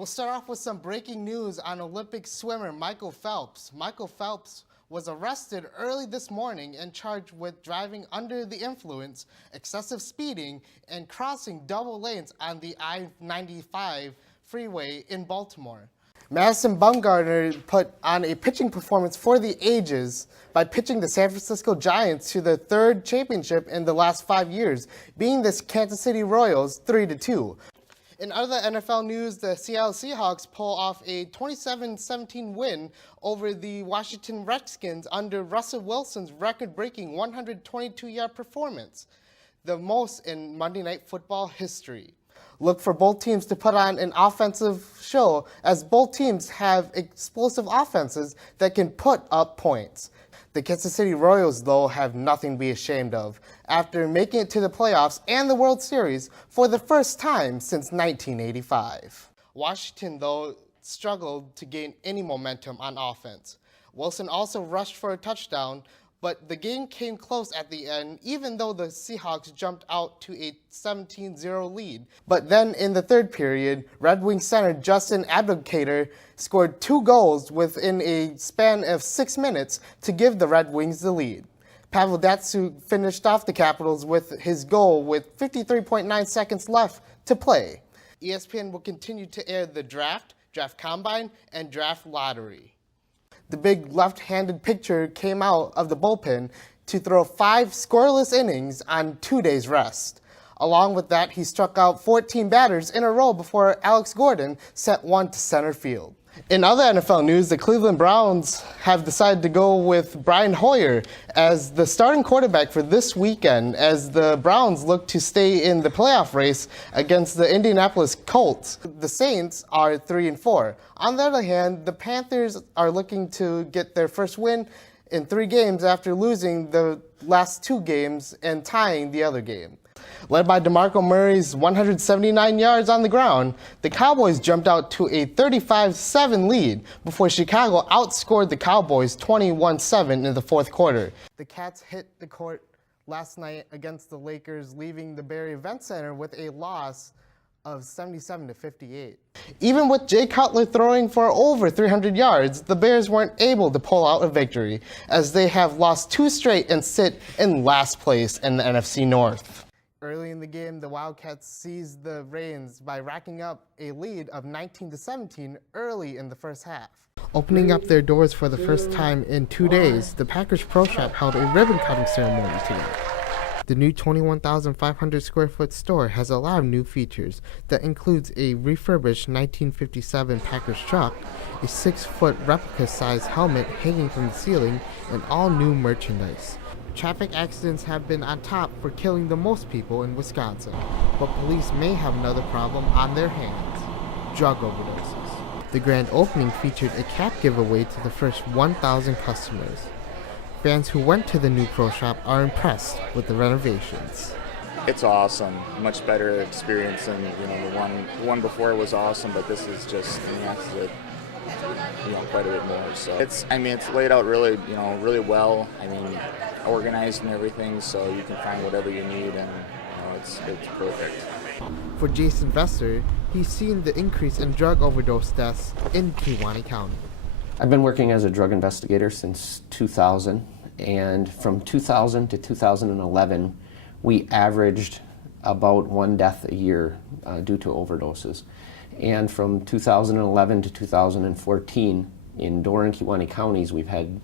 We'll start off with some breaking news on Olympic swimmer Michael Phelps. Michael Phelps was arrested early this morning and charged with driving under the influence, excessive speeding, and crossing double lanes on the I-95 freeway in Baltimore. Madison Bumgarner put on a pitching performance for the ages by pitching the San Francisco Giants to their third championship in the last 5 years, beating the Kansas City Royals 3-2. In other NFL news, the Seattle Seahawks pull off a 27-17 win over the Washington Redskins under Russell Wilson's record-breaking 122-yard performance, the most in Monday Night Football history. Look for both teams to put on an offensive show, as both teams have explosive offenses that can put up points. The Kansas City Royals, though, have nothing to be ashamed of after making it to the playoffs and the World Series for the first time since 1985. Washington, though, struggled to gain any momentum on offense. Wilson also rushed for a touchdown, but the game came close at the end, even though the Seahawks jumped out to a 17-0 lead. But then in the third period, Red Wings center Justin Abdelkader scored 2 goals within a span of 6 minutes to give the Red Wings the lead. Pavel Datsyuk finished off the Capitals with his goal with 53.9 seconds left to play. ESPN will continue to air the draft combine, and draft lottery. The big left-handed pitcher came out of the bullpen to throw 5 scoreless innings on 2 days rest. Along with that, he struck out 14 batters in a row before Alex Gordon sent one to center field. In other NFL news, the Cleveland Browns have decided to go with Brian Hoyer as the starting quarterback for this weekend, as the Browns look to stay in the playoff race against the Indianapolis Colts. The Saints are 3-4. On the other hand, the Panthers are looking to get their first win in 3 games after losing the last 2 games and tying the other game. Led by DeMarco Murray's 179 yards on the ground, the Cowboys jumped out to a 35-7 lead before Chicago outscored the Cowboys 21-7 in the fourth quarter. The Cats hit the court last night against the Lakers, leaving the Barry Event Center with a loss of 77-58. Even with Jay Cutler throwing for over 300 yards, the Bears weren't able to pull out a victory, as they have lost 2 straight and sit in last place in the NFC North. Early in the game, the Wildcats seized the reins by racking up a lead of 19-17 early in the first half. Opening up their doors for the first time in 2 days, the Packers Pro Shop held a ribbon-cutting ceremony today. The new 21,500 square foot store has a lot of new features that includes a refurbished 1957 Packers truck, a 6-foot replica-sized helmet hanging from the ceiling, and all new merchandise. Traffic accidents have been on top for killing the most people in Wisconsin, but police may have another problem on their hands: drug overdoses. The grand opening featured a cap giveaway to the first 1,000 customers. Fans who went to the new Pro Shop are impressed with the renovations. It's awesome. Much better experience than the one before was awesome, but this is just enhances it quite a bit more. So it's laid out really really well. Organized and everything, so you can find whatever you need, and it's perfect. For Jason Vester, he's seen the increase in drug overdose deaths in Kewaunee County. I've been working as a drug investigator since 2000, and from 2000 to 2011, we averaged about 1 death a year due to overdoses. And from 2011 to 2014, in Door and Kewaunee counties, we've had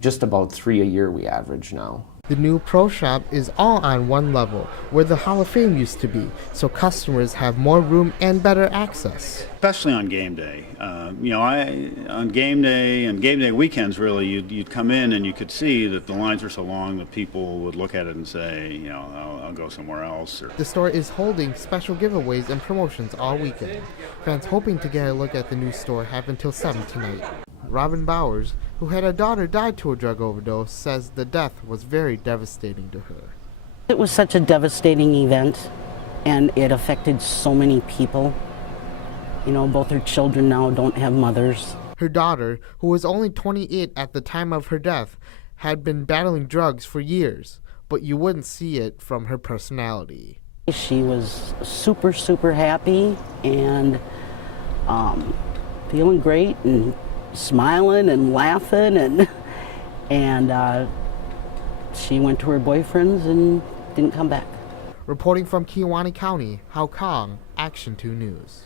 just about 3 a year we average now. The new Pro Shop is all on one level, where the Hall of Fame used to be, so customers have more room and better access. Especially on game day. On game day and game day weekends, really, you'd come in and you could see that the lines were so long that people would look at it and say, I'll go somewhere else. The store is holding special giveaways and promotions all weekend. Fans hoping to get a look at the new store have until 7 tonight. Robin Bowers, who had a daughter die to a drug overdose, says the death was very devastating to her. It was such a devastating event, and it affected so many people. Both her children now don't have mothers. Her daughter, who was only 28 at the time of her death, had been battling drugs for years, but you wouldn't see it from her personality. She was super, super happy, and feeling great and smiling and laughing, and she went to her boyfriend's and didn't come back. Reporting from Kiowani County, Hau Khuong, Action 2 News.